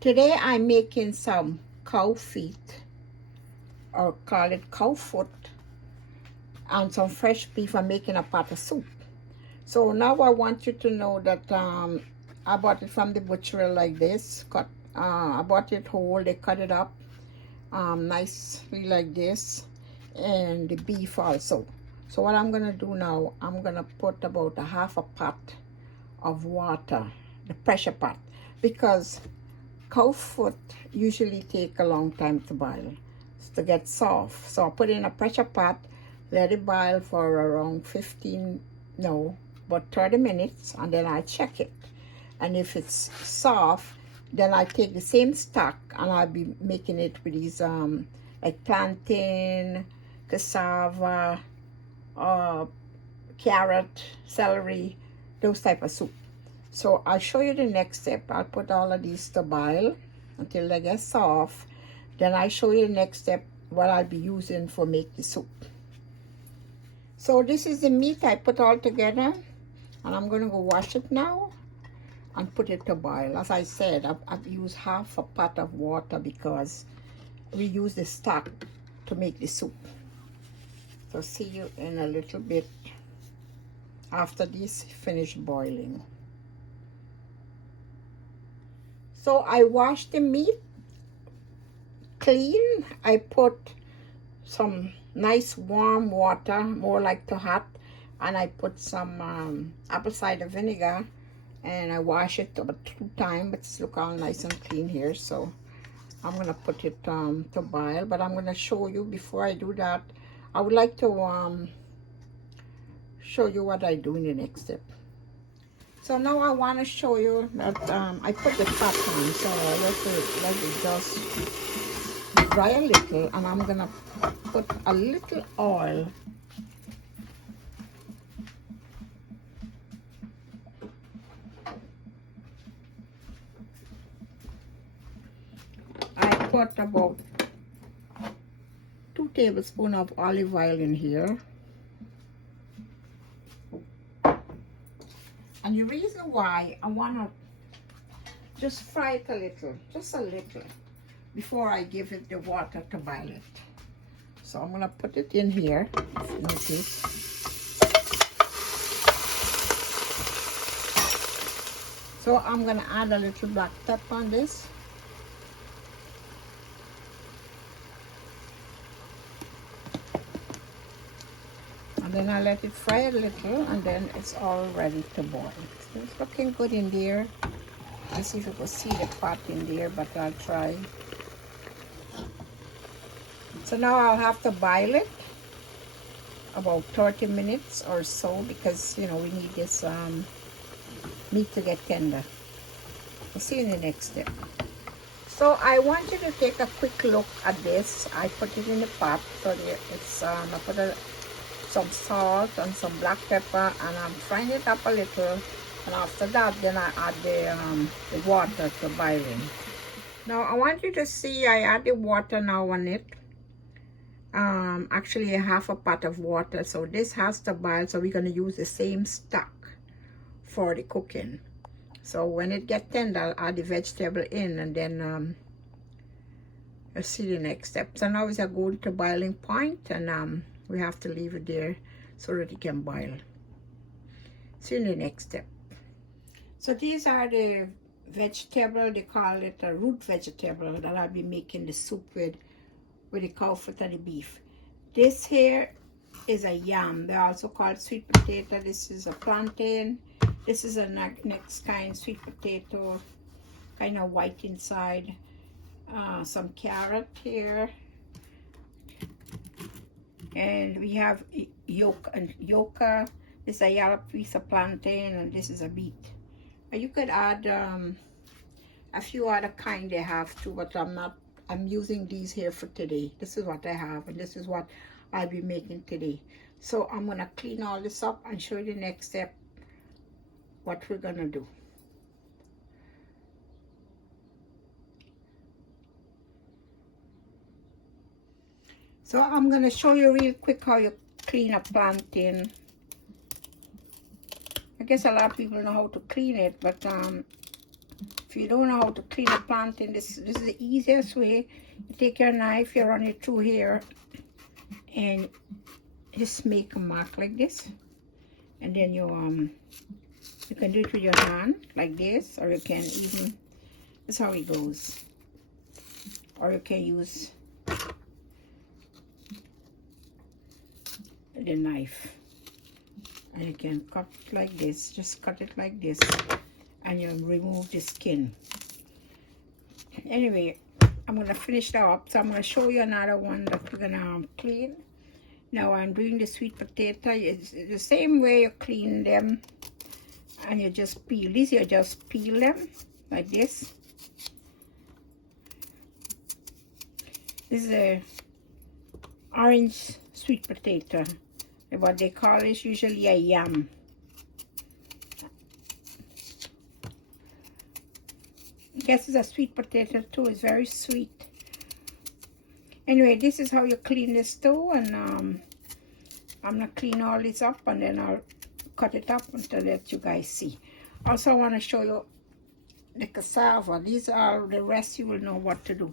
Today I'm making some cow feet, or call it cow foot, and some fresh beef. I'm making a pot of soup. So now I want you to know that I bought it from the butcher like this. I bought it whole. They cut it up nicely like this, and the beef also. So what I'm gonna do now, I'm gonna put about a half a pot of water, the pressure pot, because cow foot usually take a long time to boil, to get soft. So I put it in a pressure pot, let it boil for around 15, no, about 30 minutes, and then I check it. And if it's soft, then I take the same stock and I'll be making it with these like plantain, cassava, carrot, celery, those type of soup. So I'll show you the next step. I'll put all of these to boil until they get soft. Then I'll show you the next step, what I'll be using for make the soup. So this is the meat I put all together, and I'm gonna go wash it now and put it to boil. As I said, I've used half a pot of water because we use the stock to make the soup. So see you in a little bit after this finish boiling. So I washed the meat clean. I put some nice warm water, more like to hot, and I put some apple cider vinegar, and I wash it about 2 times, but it's look all nice and clean here. So I'm gonna put it to boil, but I'm gonna show you before I do that. I would like to show you what I do in the next step. So now I want to show you that I put the pot on, so let it just dry a little, and I'm gonna put a little oil. I put about 2 tablespoons of olive oil in here. And the reason why I want to just fry it a little, just a little, before I give it the water to boil it. So I'm going to put it in here, if you notice. So I'm going to add a little black pepper on this. And then I let it fry a little, and then it's all ready to boil. So it's looking good in there. Let's see if you can see the pot in there, but I'll try. So now I'll have to boil it about 30 minutes or so, because you know we need this meat to get tender. We'll see you in the next step. So I want you to take a quick look at this. I put it in the pot, so it's I put some salt and some black pepper, and I'm frying it up a little, and after that then I add the water to boiling. Now I want you to see I add the water now on it, actually a half a pot of water, so this has to boil, so we're going to use the same stock for the cooking. So when it gets tender, I'll add the vegetable in, and then I'll see the next step. So now it's going to boiling point, and we have to leave it there so that it can boil. See you in the next step. So these are the vegetable, they call it a root vegetable, that I'll be making the soup with the cow foot and the beef. This here is a yam. They're also called sweet potato. This is a plantain. This is a next kind sweet potato, kind of white inside. Some carrot here. And we have yucca. This is a yellow piece of plantain, and this is a beet. You could add a few other kind they have too, but I'm using these here for today. This is what I have, and this is what I'll be making today. So I'm gonna clean all this up and show you the next step, what we're gonna do. So I'm gonna show you real quick how you clean a plantain. I guess a lot of people know how to clean it, but if you don't know how to clean a plantain, this is the easiest way. You take your knife, you run it through here, and just make a mark like this, and then you can do it with your hand like this, or you can even, that's how it goes, or you can use the knife, and you can cut like this, just cut it like this, and you remove the skin. Anyway, I'm gonna finish that up, so I'm gonna show you another one that we're gonna clean. Now I'm doing the sweet potato. It's the same way you clean them, and you just peel this. You just peel them like this. This is a orange sweet potato. What they call is usually a yam. I guess it's a sweet potato too. It's very sweet. Anyway, this is how you clean this too, and I'm gonna clean all this up, and then I'll cut it up to let you guys see. Also, I want to show you the cassava. These are the rest. You will know what to do.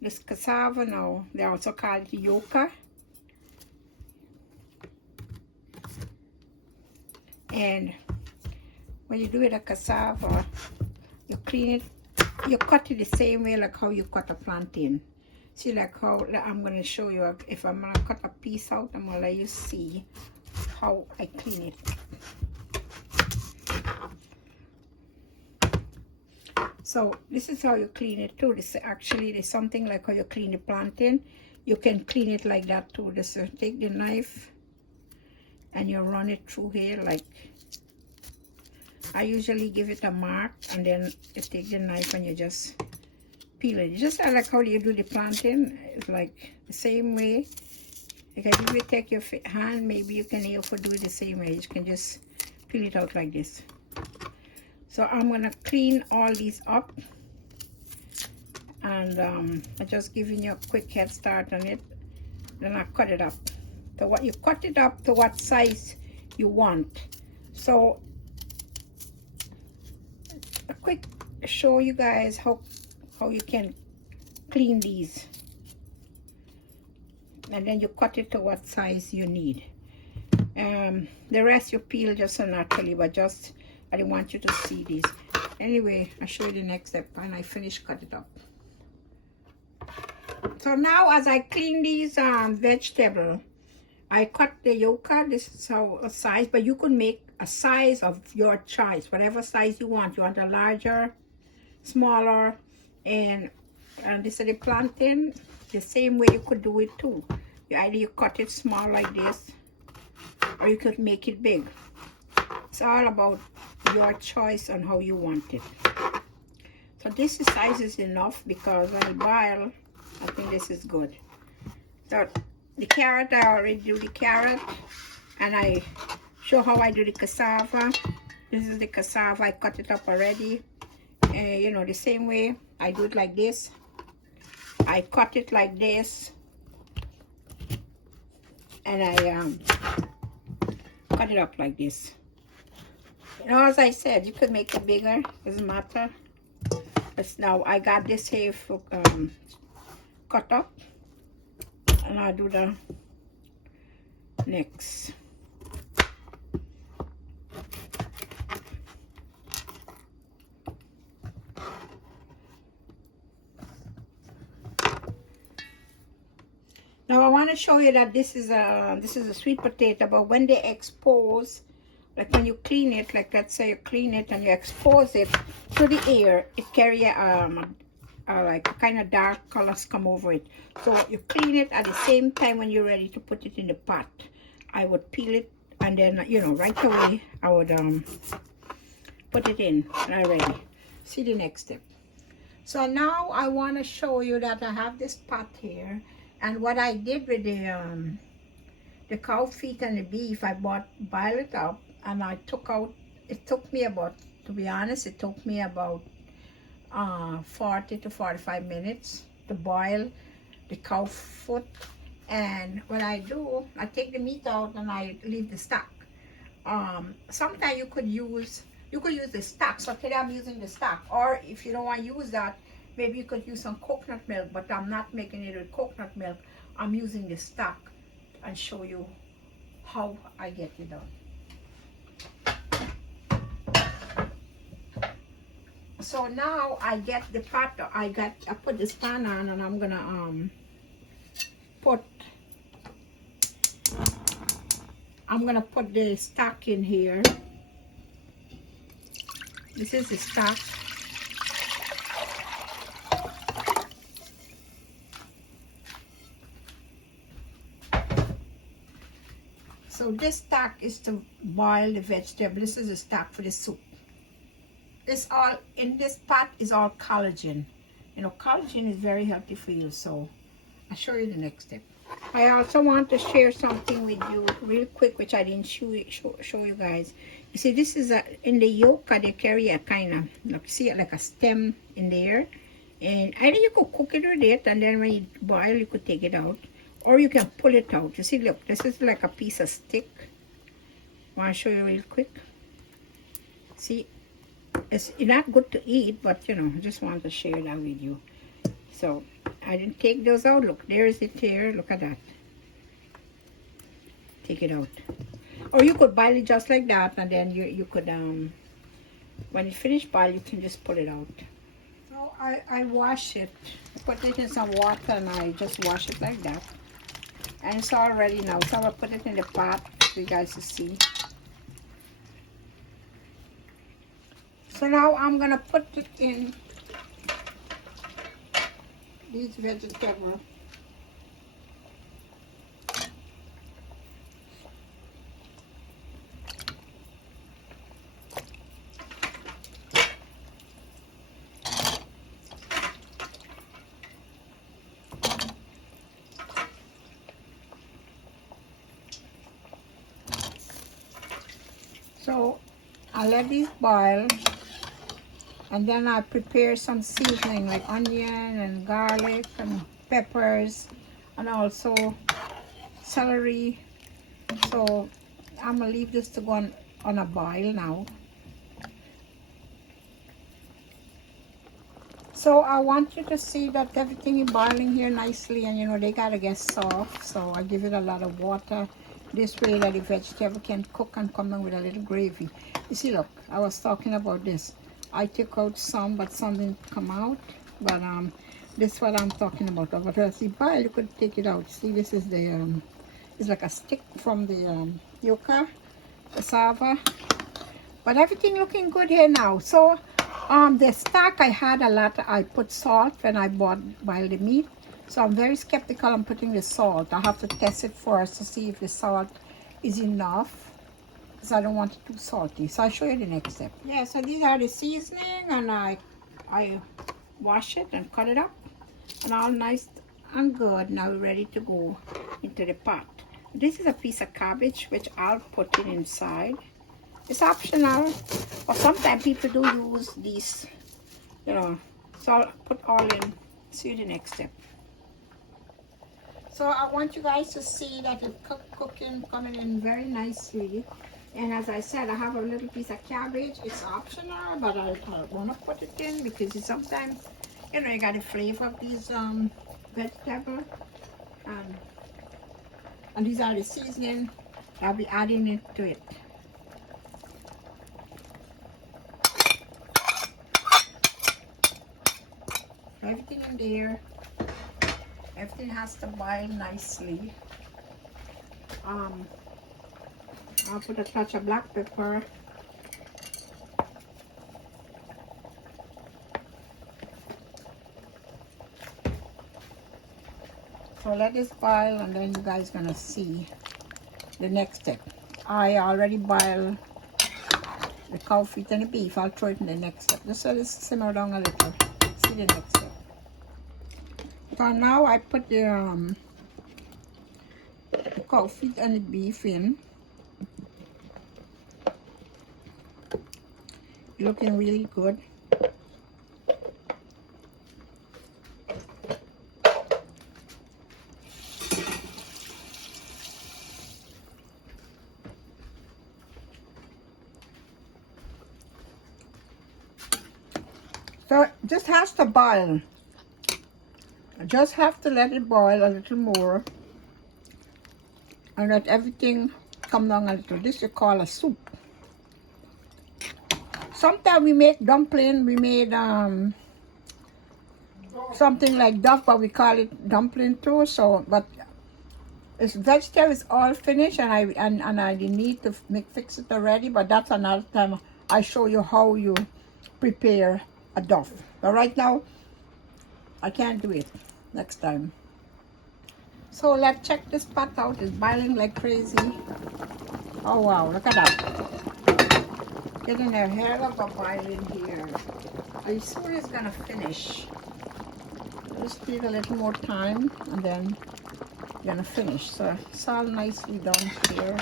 This cassava now, they also call it yucca. And when you do it a cassava, you clean it, you cut it the same way like how you cut a plantain. See, like how I'm going to show you, if I'm going to cut a piece out, I'm going to let you see how I clean it. So this is how you clean it too. This actually is something like how you clean the plantain. You can clean it like that too. Just take the knife and you run it through here, like I usually give it a mark, and then you take the knife and you just peel it. Just like how you do the plantain. It's like the same way. Because if you take your hand, maybe you can also do it the same way. You can just peel it out like this. So I'm gonna clean all these up, and I'm just giving you a quick head start on it. Then I cut it up. So what you cut it up to what size you want. So a quick show you guys how you can clean these, and then you cut it to what size you need. The rest you peel just so naturally, but just I didn't want you to see these. Anyway, I'll show you the next step, and I finish cut it up. So now as I clean these vegetable, I cut the yucca. This is how a size, but you could make a size of your choice, whatever size you want. You want a larger, smaller, and this is the plantain. The same way you could do it too. Either you cut it small like this, or you could make it big. It's all about your choice on how you want it. So this size is enough, because when you boil, I think this is good. So the carrot, I already do the carrot, and I show how I do the cassava. This is the cassava. I cut it up already. You know, the same way I do it like this. I cut it like this, and I cut it up like this. You know, as I said, you could make it bigger, doesn't matter. But now I got this here for cut up, and I'll do the next. Now I want to show you that this is a sweet potato, but when they expose, like when you clean it, like let's say you clean it and you expose it to the air, it carry like kind of dark colors come over it. So you clean it at the same time when you're ready to put it in the pot. I would peel it, and then, you know, right away I would put it in already. See the next step. So now I want to show you that I have this pot here, and what I did with the cow feet and the beef, I boiled it up, and I took out, it took me about, to be honest, it took me about 40 to 45 minutes to boil the cow foot. And what I do, I take the meat out and I leave the stock. Sometimes you could use You could use the stock. So today I'm using the stock. Or if you don't want to use that, maybe you could use some coconut milk, but I'm not making it with coconut milk. I'm using the stock and show you how I get it done. So now I get the pot, I put this pan on, and I'm gonna put the stock in here. This is the stock. So this stock is to boil the vegetable. This is the stock for the soup. This all in this pot is all collagen. You know, collagen is very healthy for you. So I'll show you the next step. I also want to share something with you real quick, which I didn't show you guys. You see, this is in the yolk, they carry a kind of, look, see, like a stem in there. And either you could cook it with it, and then when you boil, you could take it out. Or you can pull it out. You see, look, this is like a piece of stick. I want to show you real quick. See, it's not good to eat, but you know, I just want to share that with you. So I didn't take those out. Look, there's it here. Look at that. Take it out. Or you could boil it just like that, and then you could when you finish boil, you can just pull it out. So I wash it. Put it in some water, and I just wash it like that. And it's all ready now. So I'll put it in the pot for you guys to see. So now I'm gonna put it in these vegetables. So I let these boil, and then I prepare some seasoning like onion and garlic and peppers, and also celery. So I'm gonna leave this to go on a boil now. So I want you to see that everything is boiling here nicely, and you know they gotta get soft. So I give it a lot of water. This way that the vegetable can cook and come in with a little gravy. You see, look, I was talking about this. I took out some, but some didn't come out. But this is what I'm talking about. But as you boil, you could take it out. See, this is the it's like a stick from the yucca, cassava. But everything looking good here now. So the stock I had a lot. I put salt when I boiled the meat. So I'm very skeptical on putting the salt. I have to test it first to see if the salt is enough, because I don't want it too salty. So I'll show you the next step. Yeah, so these are the seasoning, and I wash it and cut it up, and all nice and good. Now we're ready to go into the pot. This is a piece of cabbage, which I'll put it inside. It's optional, but sometimes people do use these, you know. So I'll put all in. See you the next step. So I want you guys to see that it's cooking, coming in very nicely. And as I said, I have a little piece of cabbage. It's optional, but I want to put it in because it's sometimes, you know, you got the flavor of these vegetables. And these are the seasoning. I'll be adding it to it. Everything in there. Everything has to boil nicely. I'll put a touch of black pepper. So let this boil, and then you guys gonna see the next step. I already boiled the cow feet and the beef. I'll throw it in the next step. Just let it simmer down a little. See the next step. So now I put the cow feet and the beef in. Looking really good. So it just has to boil. I just have to let it boil a little more and let everything come down a little. This you call a soup. Sometimes we make dumpling. We made something like duck, but we call it dumpling too. So, but it's vegetable is all finished, and I need to fix it already. But that's another time. I show you how you prepare a duff. But right now, I can't do it. Next time. So let's check this pot out. It's boiling like crazy. Oh wow! Look at that. Getting a hell of a boiling here. I soon it's gonna finish. Just need a little more time, and then gonna finish. So it's all nicely done here.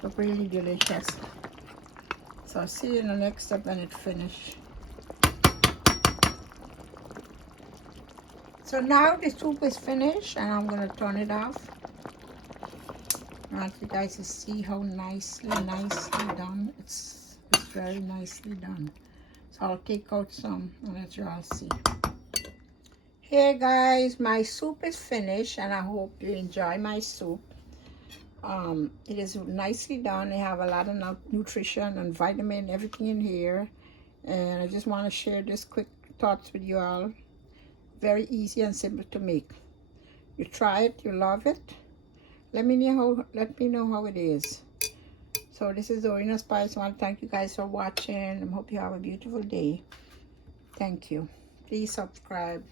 So really delicious. So I'll see you in the next step when it finishes. So now the soup is finished, and I'm gonna turn it off. I want you guys to see how nicely done. It's very nicely done. So I'll take out some and let you all see. Hey guys, my soup is finished, and I hope you enjoy my soup. It is nicely done. I have a lot of nutrition and vitamin, everything in here. And I just want to share this quick thoughts with you all. Very easy and simple to make. You try it, you love it. Let me know how it is. So this is Orina Spice. I want to thank you guys for watching. I hope you have a beautiful day. Thank you. Please subscribe.